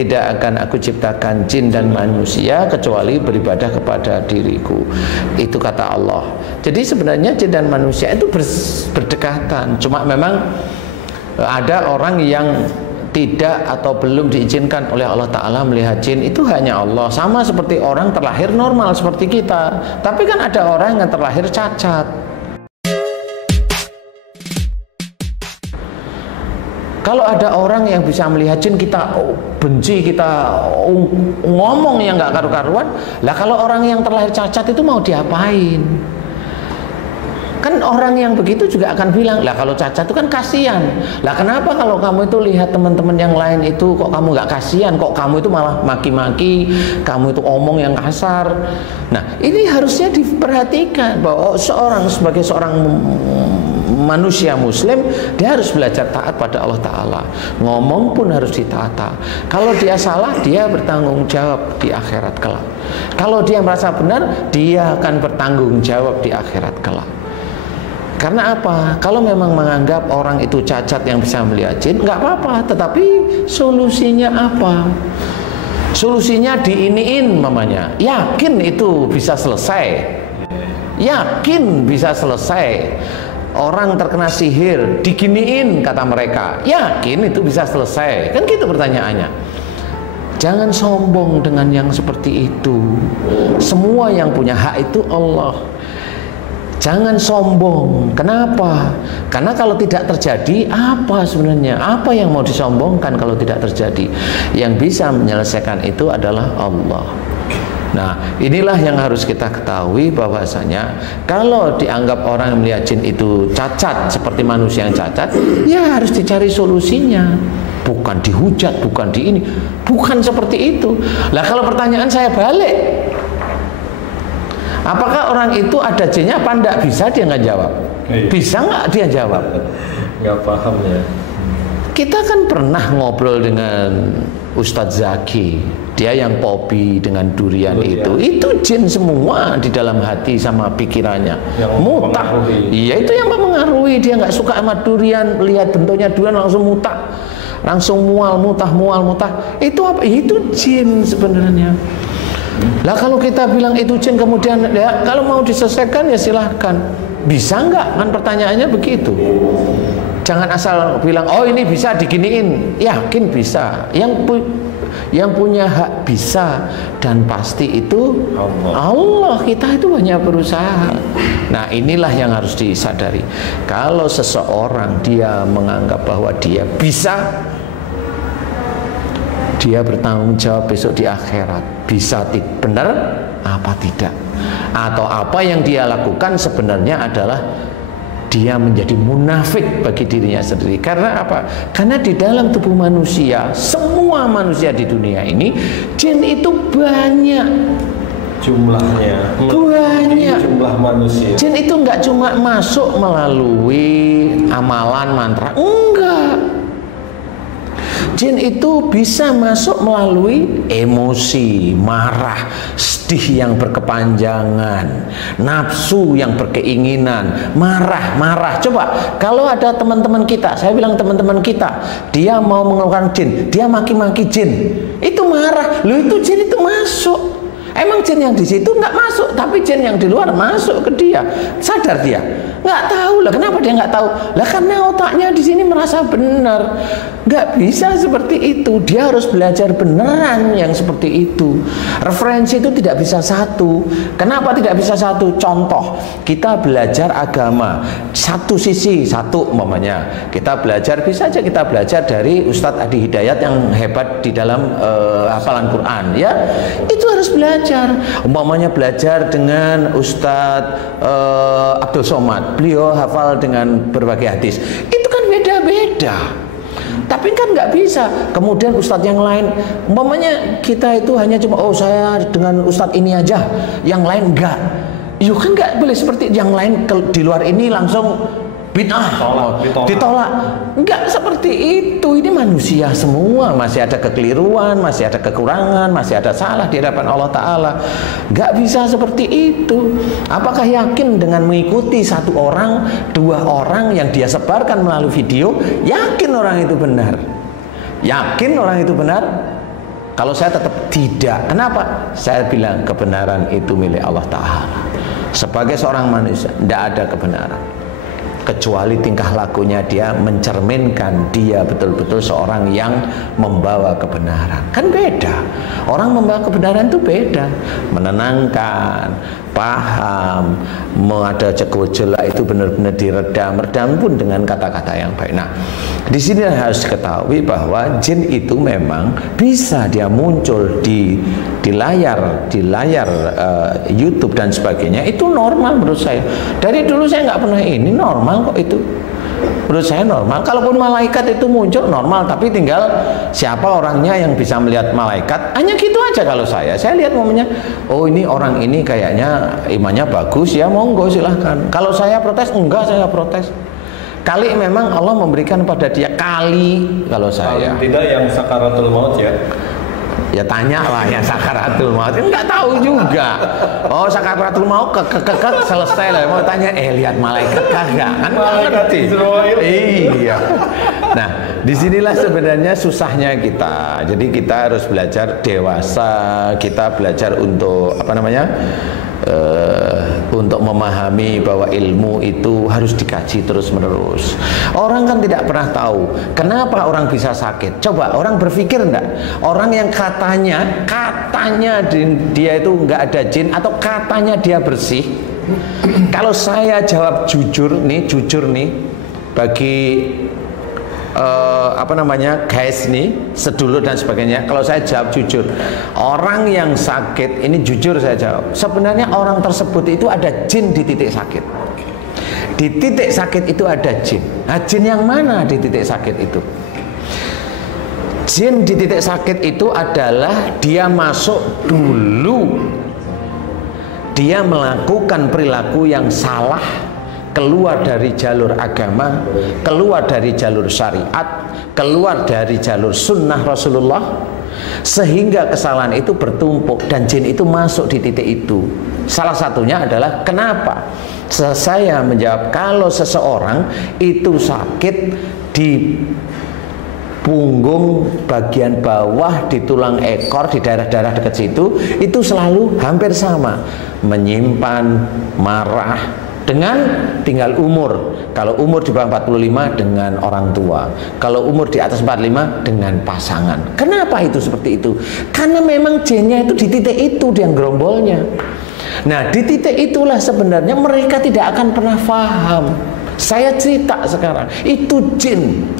tidak akan aku ciptakan jin dan manusia kecuali beribadah kepada diriku. Itu kata Allah. Jadi sebenarnya jin dan manusia itu berdekatan. Cuma memang ada orang yang tidak atau belum diizinkan oleh Allah Ta'ala melihat jin. Itu hanya Allah. Sama seperti orang terlahir normal seperti kita. Tapi kan ada orang yang terlahir cacat. Kalau ada orang yang bisa melihat jin, kita benci, kita ngomong yang nggak karu-karuan. Lah kalau orang yang terlahir cacat itu mau diapain? Kan orang yang begitu juga akan bilang, lah kalau cacat itu kan kasihan. Lah kenapa kalau kamu itu lihat teman-teman yang lain itu kok kamu nggak kasihan, kok kamu itu malah maki-maki, kamu itu omong yang kasar. Nah ini harusnya diperhatikan bahwa sebagai seorang manusia muslim, dia harus belajar taat pada Allah Ta'ala. Ngomong pun harus ditata. Kalau dia salah, dia bertanggung jawab di akhirat kelak. Kalau dia merasa benar, dia akan bertanggung jawab di akhirat kelak. Karena apa? Kalau memang menganggap orang itu cacat yang bisa melihat jin, nggak apa-apa. Tetapi solusinya apa? Solusinya diiniin mamanya. Yakin itu bisa selesai. Yakin bisa selesai. Orang terkena sihir diginiin kata mereka, yakin itu bisa selesai? Kan gitu pertanyaannya. Jangan sombong dengan yang seperti itu. Semua yang punya hak itu Allah. Jangan sombong. Kenapa? Karena kalau tidak terjadi, apa sebenarnya? Apa yang mau disombongkan kalau tidak terjadi? Yang bisa menyelesaikan itu adalah Allah. Nah inilah yang harus kita ketahui, bahwasanya kalau dianggap orang yang melihat jin itu cacat seperti manusia yang cacat, ya harus dicari solusinya, bukan dihujat, bukan di ini, bukan seperti itu. Lah kalau pertanyaan saya balik, apakah orang itu ada jinnya apa enggak? Bisa dia nggak jawab? Bisa nggak dia jawab? Nggak paham ya. Kita kan pernah ngobrol dengan Ustadz Zaki, dia yang pobi dengan durian itu jin semua di dalam hati sama pikirannya, mutah. Iya itu yang mempengaruhi, dia nggak suka sama durian, lihat bentuknya durian langsung mutah, langsung mual mutah. Itu apa? Itu jin sebenarnya. Lah kalau kita bilang itu jin, kemudian ya kalau mau diselesaikan ya silahkan. Bisa nggak? Kan pertanyaannya begitu. Jangan asal bilang, oh ini bisa diginiin. Yakin bisa. Yang punya hak bisa dan pasti itu Allah. Kita itu hanya berusaha. Nah inilah yang harus disadari. Kalau seseorang dia menganggap bahwa dia bisa, dia bertanggung jawab besok di akhirat. Bisa benar apa tidak? Atau apa yang dia lakukan sebenarnya adalah dia menjadi munafik bagi dirinya sendiri. Karena apa? Karena di dalam tubuh manusia, semua manusia di dunia ini, jin itu banyak jumlahnya, banyak jumlah manusia. Jin itu nggak cuma masuk melalui amalan mantra, enggak. Jin itu bisa masuk melalui emosi, marah, sedih yang berkepanjangan, nafsu yang berkeinginan, marah. Coba kalau ada teman-teman kita, saya bilang teman-teman kita, dia mau mengeluarkan jin, dia maki-maki jin, itu marah, loh itu jin itu masuk. Emang jin yang di situ nggak masuk, tapi jin yang di luar masuk ke dia. Sadar dia? Nggak tahu lah. Kenapa dia nggak tahu? Lah karena otaknya di sini merasa benar. Nggak bisa seperti itu. Dia harus belajar beneran yang seperti itu. Referensi itu tidak bisa satu. Kenapa tidak bisa satu? Contoh, kita belajar agama satu sisi, satu umpamanya. Kita belajar, bisa aja kita belajar dari Ustadz Adi Hidayat yang hebat di dalam hafalan Quran, ya. Itu harus belajar. Umpamanya belajar dengan Ustadz Abdul Somad, beliau hafal dengan berbagai hadis. Itu kan beda-beda. Tapi kan nggak bisa. Kemudian ustadz yang lain, umpamanya kita itu hanya cuma, oh saya dengan ustadz ini aja, yang lain enggak. Yuk kan nggak boleh seperti yang lain di luar ini langsung bid'ah, ditolak. Enggak seperti itu. Ini manusia semua, masih ada kekeliruan, masih ada kekurangan, masih ada salah di hadapan Allah Ta'ala. Enggak bisa seperti itu. Apakah yakin dengan mengikuti satu orang, dua orang yang dia sebarkan melalui video, yakin orang itu benar? Yakin orang itu benar? Kalau saya tetap tidak. Kenapa? Saya bilang kebenaran itu milik Allah Ta'ala. Sebagai seorang manusia, tidak ada kebenaran kecuali tingkah lakunya dia mencerminkan dia betul-betul seorang yang membawa kebenaran. Kan beda. Orang membawa kebenaran itu beda. Menenangkan, paham, ada gejolak itu benar-benar redam pun dengan kata-kata yang baik. Nah, di sini harus ketahui bahwa jin itu memang bisa dia muncul di layar YouTube dan sebagainya. Itu normal menurut saya. Dari dulu saya nggak pernah ini, normal kok itu. Menurut saya normal. Kalaupun malaikat itu muncul normal, tapi tinggal siapa orangnya yang bisa melihat malaikat. Hanya gitu aja kalau saya lihat momennya, oh ini orang ini kayaknya imannya bagus ya, monggo silahkan. Kalau saya protes, enggak, saya protes. Kali memang Allah memberikan pada dia kali, kalau saya. Paling tidak yang sakaratul maut ya. Ya tanya lah yang sakaratul maut, enggak tahu juga. Oh sakaratul maut selesai lah. Mau tanya, lihat malaikat kagak? Kan nggak ngerti. Iya. Nah, disinilah sebenarnya susahnya kita. Jadi kita harus belajar dewasa. Kita belajar untuk apa namanya? Untuk memahami bahwa ilmu itu harus dikaji terus-menerus. Orang kan tidak pernah tahu kenapa orang bisa sakit. Coba orang berpikir enggak? Orang yang katanya dia itu enggak ada jin atau katanya dia bersih. Kalau saya jawab jujur nih bagi guys nih, sedulur dan sebagainya, kalau saya jawab jujur, orang yang sakit ini jujur saya jawab, sebenarnya orang tersebut itu ada jin di titik sakit. Di titik sakit itu ada jin. Nah, jin yang mana di titik sakit itu? Jin di titik sakit itu adalah dia masuk dulu, dia melakukan perilaku yang salah, keluar dari jalur agama, keluar dari jalur syariat, keluar dari jalur sunnah Rasulullah, sehingga kesalahan itu bertumpuk dan jin itu masuk di titik itu. Salah satunya adalah kenapa saya menjawab kalau seseorang itu sakit di punggung bagian bawah, di tulang ekor, di daerah-daerah dekat situ, itu selalu hampir sama, menyimpan marah dengan tinggal umur. Kalau umur di bawah 45 dengan orang tua, kalau umur di atas 45 dengan pasangan. Kenapa itu seperti itu? Karena memang jinnya itu di titik itu, dia gerombolnya. Nah, di titik itulah sebenarnya mereka tidak akan pernah paham. Saya cerita sekarang, itu jin.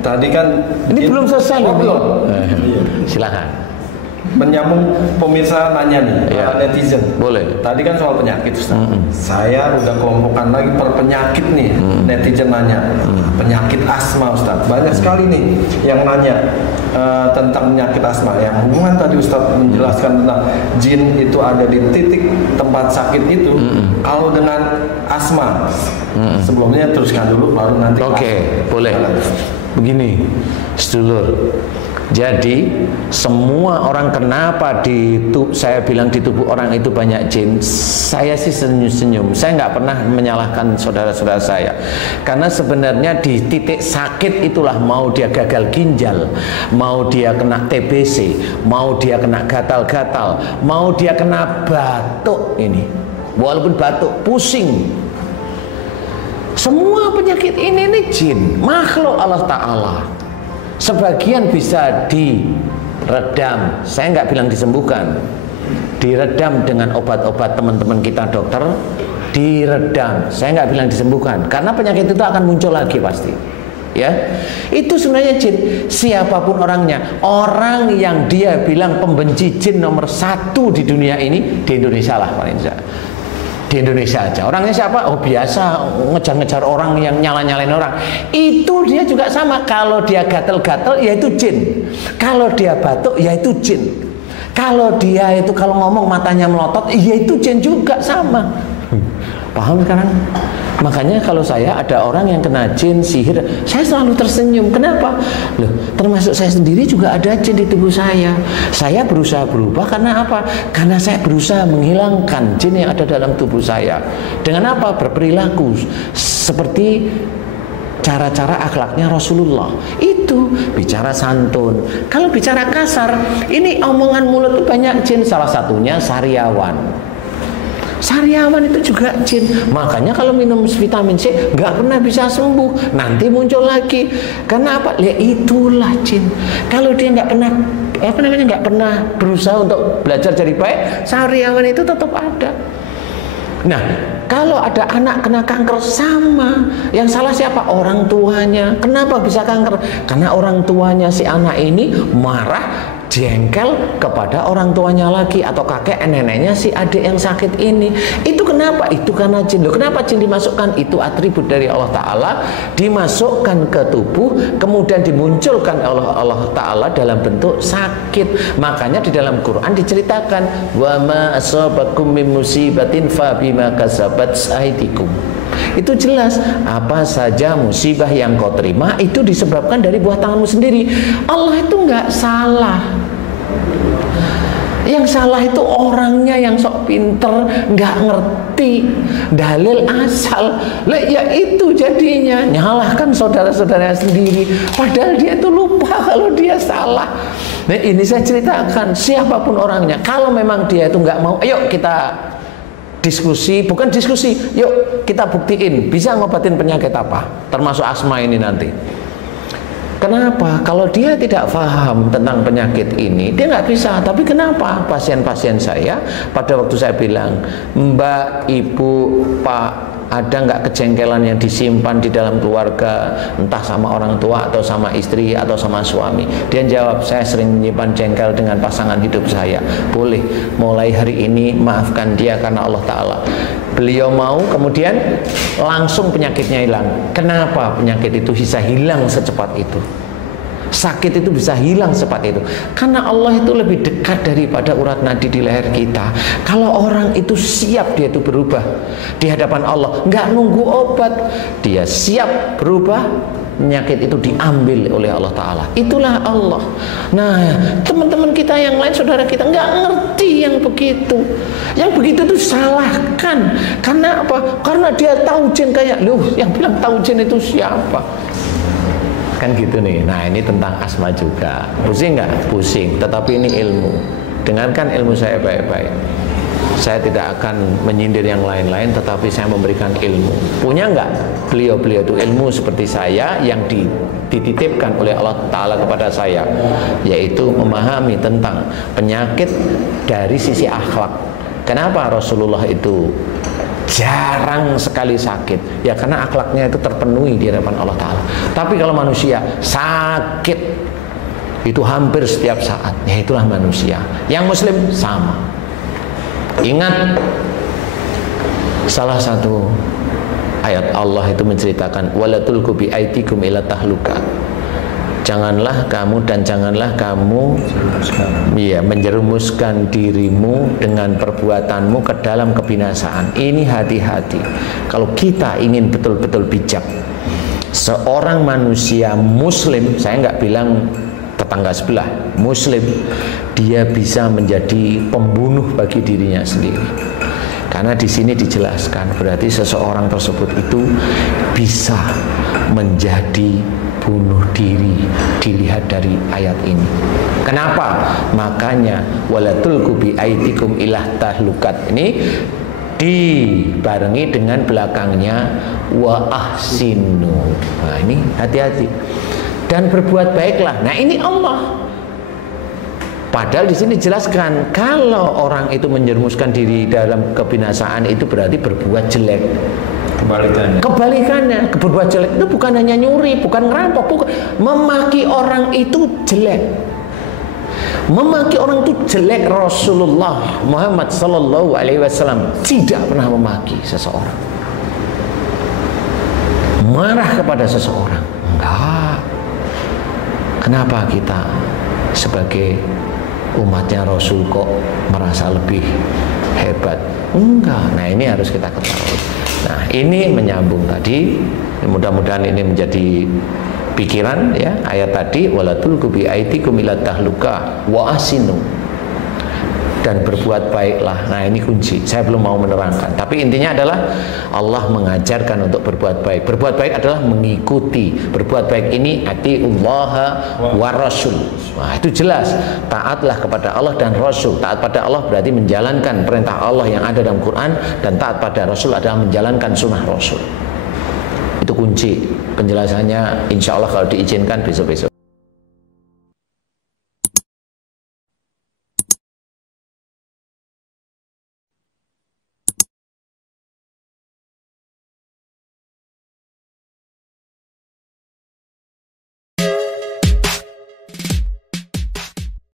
Tadi kan ini belum selesai loh. Belum. Silakan. Menyambung pemirsa nanya nih, ya, netizen. Boleh. Tadi kan soal penyakit, Ustaz. Saya udah kelompokkan lagi per penyakit nih. Netizen nanya, penyakit asma, Ustaz. Banyak sekali nih yang nanya tentang penyakit asma. Yang hubungan tadi Ustaz menjelaskan tentang jin itu ada di titik tempat sakit itu. Kalau dengan asma, sebelumnya teruskan dulu baru nanti. Oke, boleh. Begini, sedulur. Jadi semua orang kenapa saya bilang di tubuh orang itu banyak jin, saya sih senyum-senyum. Saya nggak pernah menyalahkan saudara-saudara saya, karena sebenarnya di titik sakit itulah, mau dia gagal ginjal, mau dia kena TBC, mau dia kena gatal-gatal, mau dia kena batuk, ini walaupun batuk pusing, semua penyakit ini jin, makhluk Allah Ta'ala. Sebagian bisa diredam, saya nggak bilang disembuhkan, diredam dengan obat-obat teman-teman kita dokter, diredam, saya nggak bilang disembuhkan, karena penyakit itu akan muncul lagi pasti. Ya, itu sebenarnya jin, siapapun orangnya. Orang yang dia bilang pembenci jin nomor 1 di dunia ini, di Indonesia lah paling tidak. Di Indonesia aja. Orangnya siapa? Oh biasa ngejar-ngejar orang yang nyala-nyalain orang. Itu dia juga sama. Kalau dia gatel-gatel, ya itu jin. Kalau dia batuk, ya itu jin. Kalau dia itu kalau ngomong matanya melotot, ya itu jin juga, sama. Paham sekarang? Makanya kalau saya ada orang yang kena jin, sihir, saya selalu tersenyum. Kenapa? Loh, termasuk saya sendiri juga ada jin di tubuh saya. Saya berusaha berubah karena apa? Karena saya berusaha menghilangkan jin yang ada dalam tubuh saya. Dengan apa? Berperilaku seperti cara-cara akhlaknya Rasulullah. Itu bicara santun. Kalau bicara kasar, ini omongan mulut itu banyak jin. Salah satunya sariawan. Sariawan itu juga jin. Makanya kalau minum vitamin C nggak pernah bisa sembuh. Nanti muncul lagi. Karena apa? Ya itulah jin. Kalau dia nggak pernah berusaha untuk belajar jadi baik, sariawan itu tetap ada. Nah, kalau ada anak kena kanker, sama. Yang salah siapa? Orang tuanya. Kenapa bisa kanker? Karena orang tuanya si anak ini marah, jengkel kepada orang tuanya lagi, atau kakek neneknya si adik yang sakit ini. Itu kenapa? Itu karena jin. Loh, kenapa jin dimasukkan? Itu atribut dari Allah Ta'ala, dimasukkan ke tubuh, kemudian dimunculkan oleh Allah Ta'ala dalam bentuk sakit. Makanya di dalam Quran diceritakan, wa ma asabakum min musibatin fa bima kasabat aydikum. Itu jelas, apa saja musibah yang kau terima itu disebabkan dari buah tanganmu sendiri. Allah itu nggak salah. Yang salah itu orangnya yang sok pinter, nggak ngerti dalil asal. Lah ya itu jadinya nyalahkan saudara-saudaranya sendiri, padahal dia itu lupa kalau dia salah. Nah, ini saya ceritakan, siapapun orangnya, kalau memang dia itu nggak mau, ayo kita diskusi, bukan diskusi, yuk kita buktiin bisa ngobatin penyakit apa, termasuk asma ini nanti. Kenapa? Kalau dia tidak paham tentang penyakit ini, dia nggak bisa. Tapi kenapa pasien-pasien saya pada waktu saya bilang, Mbak, Ibu, Pak, ada nggak kejengkelan yang disimpan di dalam keluarga, entah sama orang tua atau sama istri atau sama suami? Dia jawab, saya sering menyimpan jengkel dengan pasangan hidup saya. Boleh, mulai hari ini maafkan dia karena Allah Ta'ala. Beliau mau, kemudian langsung penyakitnya hilang. Kenapa penyakit itu bisa hilang secepat itu? Sakit itu bisa hilang secepat itu karena Allah itu lebih dekat daripada urat nadi di leher kita. Kalau orang itu siap, dia itu berubah di hadapan Allah, nggak nunggu obat, dia siap berubah, penyakit itu diambil oleh Allah Ta'ala. Itulah Allah. Nah, teman-teman kita yang lain, saudara kita nggak ngerti yang begitu. Yang begitu itu salahkan. Karena apa? Karena dia tahu jin. Kayak, loh, yang bilang tahu jin itu siapa? Kan gitu nih. Nah, ini tentang asma juga. Pusing nggak? Pusing. Tetapi ini ilmu. Dengarkan ilmu saya baik-baik. Saya tidak akan menyindir yang lain-lain, tetapi saya memberikan ilmu. Punya nggak beliau-beliau itu ilmu seperti saya yang dititipkan oleh Allah Ta'ala kepada saya, yaitu memahami tentang penyakit dari sisi akhlak. Kenapa Rasulullah itu jarang sekali sakit? Ya karena akhlaknya itu terpenuhi di hadapan Allah Ta'ala. Tapi kalau manusia sakit itu hampir setiap saat, ya itulah manusia. Yang muslim sama. Ingat salah satu ayat Allah itu menceritakan, wala tulqu bi aydikum ila tahluka. Janganlah kamu ya menjerumuskan dirimu dengan perbuatanmu ke dalam kebinasaan. Ini hati-hati. Kalau kita ingin betul-betul bijak, seorang manusia muslim, saya nggak bilang tetangga sebelah, muslim, dia bisa menjadi pembunuh bagi dirinya sendiri. Karena di sini dijelaskan, berarti seseorang tersebut itu bisa menjadi bunuh diri, dilihat dari ayat ini. Kenapa? Makanya wala tulqu bi aidikum ilah tahlukat ini dibarengi dengan belakangnya wa ahsinu. Nah, ini hati-hati. Dan berbuat baiklah. Nah, ini Allah. Padahal di sini dijelaskan kalau orang itu menjerumuskan diri dalam kebinasaan itu berarti berbuat jelek. Kebalikannya, berbuat jelek itu bukan hanya nyuri, bukan ngerampok, bukan. Memaki orang itu jelek. Memaki orang itu jelek. Rasulullah Muhammad Sallallahu Alaihi Wasallam tidak pernah memaki seseorang, marah kepada seseorang, enggak. Kenapa kita sebagai umatnya Rasul kok merasa lebih hebat? Enggak. Nah, ini harus kita ketahui. Nah, ini menyambung tadi. Mudah-mudahan ini menjadi pikiran ya. Ayat tadi wala tulqu bi aidikum ila tahluka wa asinu. dan berbuat baiklah. Nah, ini kunci. Saya belum mau menerangkan. Tapi intinya adalah Allah mengajarkan untuk berbuat baik. Berbuat baik adalah mengikuti. Berbuat baik ini atiullah wa rasul. Nah, itu jelas. Taatlah kepada Allah dan Rasul. Taat pada Allah berarti menjalankan perintah Allah yang ada dalam Quran, dan taat pada Rasul adalah menjalankan sunnah Rasul. Itu kunci. Penjelasannya insya Allah kalau diizinkan besok-besok.